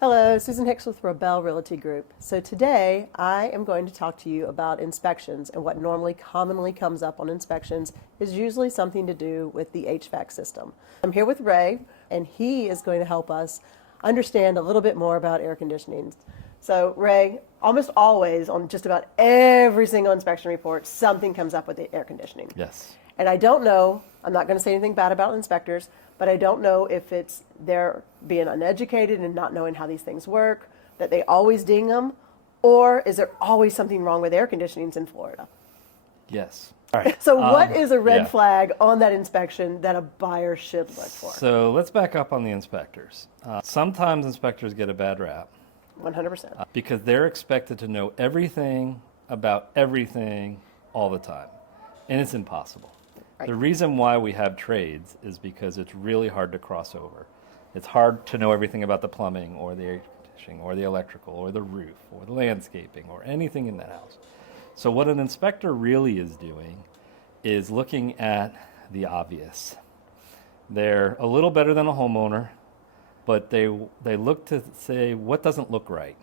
Hello, Susan Hicks with Rebel Realty Group. So today I am going to talk to you about inspections, and what normally commonly comes up on inspections is usually something to do with the HVAC system. I'm here with Ray, and he is going to help us understand a little bit more about air conditioning. So Ray, almost always on just about every single inspection report, something comes up with the air conditioning. Yes. And I don't know, I'm not going to say anything bad about inspectors, but I don't know if it's they're being uneducated and not knowing how these things work, that they always ding them, or is there always something wrong with air conditionings in Florida? Yes. All right. So what is a red flag on that inspection that a buyer should look for? So let's back up on the inspectors. Sometimes inspectors get a bad rap 100%. because they're expected to know everything about everything all the time, and it's impossible. Right. The reason why we have trades is because it's really hard to cross over. It's hard to know everything about the plumbing or the air conditioning or the electrical or the roof or the landscaping or anything in the house. So what an inspector really is doing is looking at the obvious. They're a little better than a homeowner, but they look to say what doesn't look right.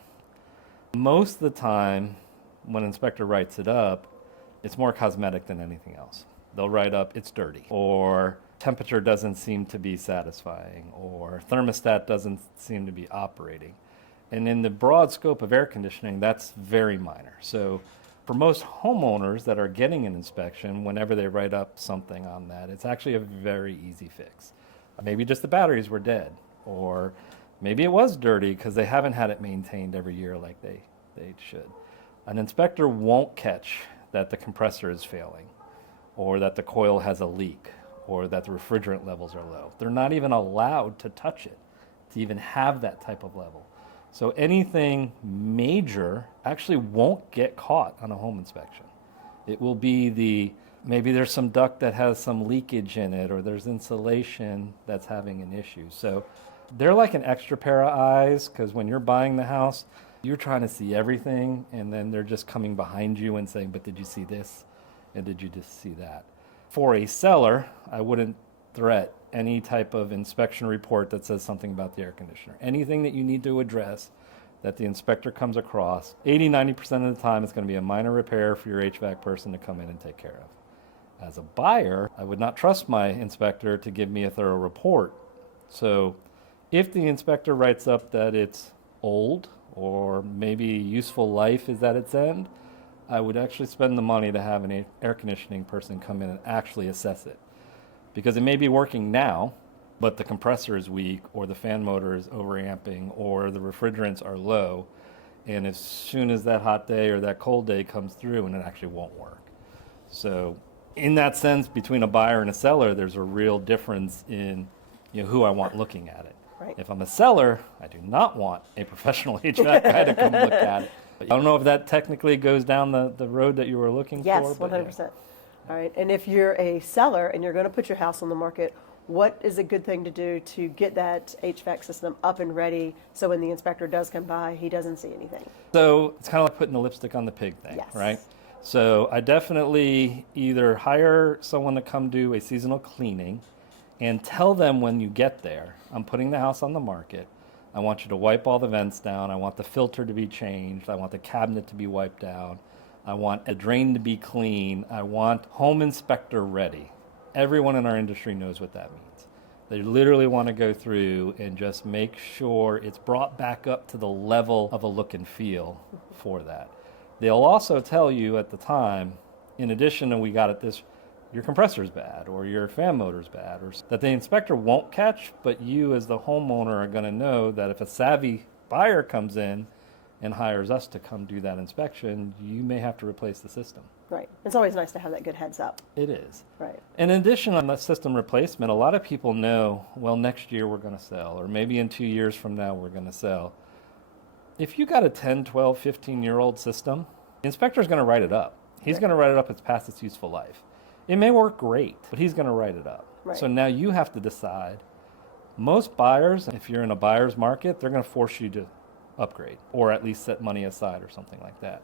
Most of the time when an inspector writes it up, it's more cosmetic than anything else. They'll write up, it's dirty, or temperature doesn't seem to be satisfying, or thermostat doesn't seem to be operating. And in the broad scope of air conditioning, that's very minor. So for most homeowners that are getting an inspection, whenever they write up something on that, it's actually a very easy fix. Maybe just the batteries were dead, or maybe it was dirty because they haven't had it maintained every year like they should. An inspector won't catch that the compressor is failing, or that the coil has a leak, or that the refrigerant levels are low. They're not even allowed to touch it, to even have that type of level. So anything major actually won't get caught on a home inspection. It will be maybe there's some duct that has some leakage in it, or there's insulation that's having an issue. So they're like an extra pair of eyes, because when you're buying the house, you're trying to see everything, and then they're just coming behind you and saying, but did you see this? And did you just see that? For a seller, I wouldn't threat any type of inspection report that says something about the air conditioner. Anything that you need to address that the inspector comes across, 80-90% of the time it's going to be a minor repair for your HVAC person to come in and take care of. As a buyer, I would not trust my inspector to give me a thorough report. So if the inspector writes up that it's old, or maybe useful life is at its end, I would actually spend the money to have an air conditioning person come in and actually assess it. Because it may be working now, but the compressor is weak, or the fan motor is overamping, or the refrigerants are low, and as soon as that hot day or that cold day comes through, and it actually won't work. So in that sense, between a buyer and a seller, there's a real difference in who I want looking at it. Right. If I'm a seller, I do not want a professional HVAC guy to come look at it. I don't know if that technically goes down the road that you were looking for. Yes, 100%. Yeah. All right, and if you're a seller and you're going to put your house on the market, what is a good thing to do to get that HVAC system up and ready so when the inspector does come by, he doesn't see anything? So it's kind of like putting the lipstick on the pig thing, Yes. right? So I definitely either hire someone to come do a seasonal cleaning and tell them when you get there, I'm putting the house on the market. I want you to wipe all the vents down. I want the filter to be changed. I want the cabinet to be wiped down. I want a drain to be clean. I want home inspector ready. Everyone in our industry knows what that means. They literally want to go through and just make sure it's brought back up to the level of a look and feel for that. They'll also tell you at the time, in addition to we got it this, your compressor's bad, or your fan motor's bad, or that the inspector won't catch, but you as the homeowner are going to know that if a savvy buyer comes in and hires us to come do that inspection, you may have to replace the system. Right. It's always nice to have that good heads up. It is. Right. In addition on the system replacement, a lot of people know, well, next year we're going to sell, or maybe in 2 years from now we're going to sell. If you got a 10, 12, 15-year-old system, the inspector's going to write it up. He's going to write it up as past its useful life. It may work great, but he's going to write it up. Right. So now you have to decide. Most buyers, if you're in a buyer's market, they're going to force you to upgrade, or at least set money aside or something like that.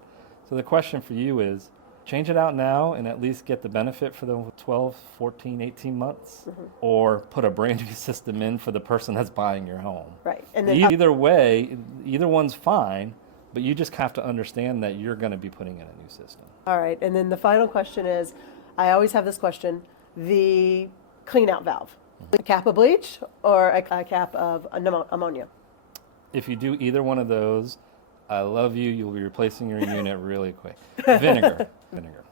So the question for you is, change it out now and at least get the benefit for the 12, 14, 18 months, or put a brand new system in for the person that's buying your home. Right. And then Either way, either one's fine, but you just have to understand that you're going to be putting in a new system. all right. And then the final question is, I always have this question, the clean out valve, a cap of bleach or a cap of ammonia? If you do either one of those, I love you. You'll be replacing your unit really quick. Vinegar.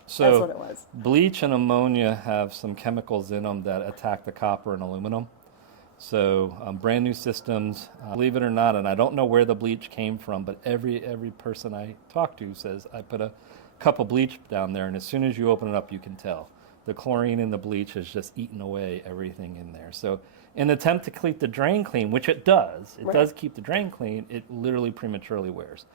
So That's what it was. bleach and ammonia have some chemicals in them that attack the copper and aluminum. So brand new systems, believe it or not, and I don't know where the bleach came from, but every person I talk to says, I put a cup of bleach down there, and as soon as you open it up, you can tell. The chlorine in the bleach has just eaten away everything in there. So in an attempt to keep the drain clean, which it does keep the drain clean, it literally prematurely wears.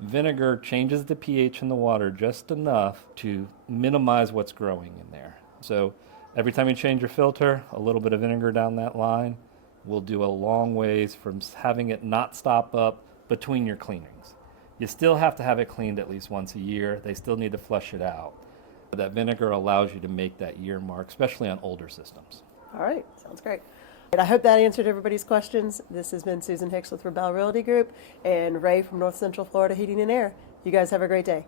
Vinegar changes the pH in the water just enough to minimize what's growing in there. So every time you change your filter, a little bit of vinegar down that line will do a long ways from having it not stop up between your cleanings. You still have to have it cleaned at least once a year. They still need to flush it out. But that vinegar allows you to make that year mark, especially on older systems. All right. Sounds great. I hope that answered everybody's questions. This has been Susan Hicks with Rebel Realty Group and Ray from North Central Florida Heating and Air. You guys have a great day.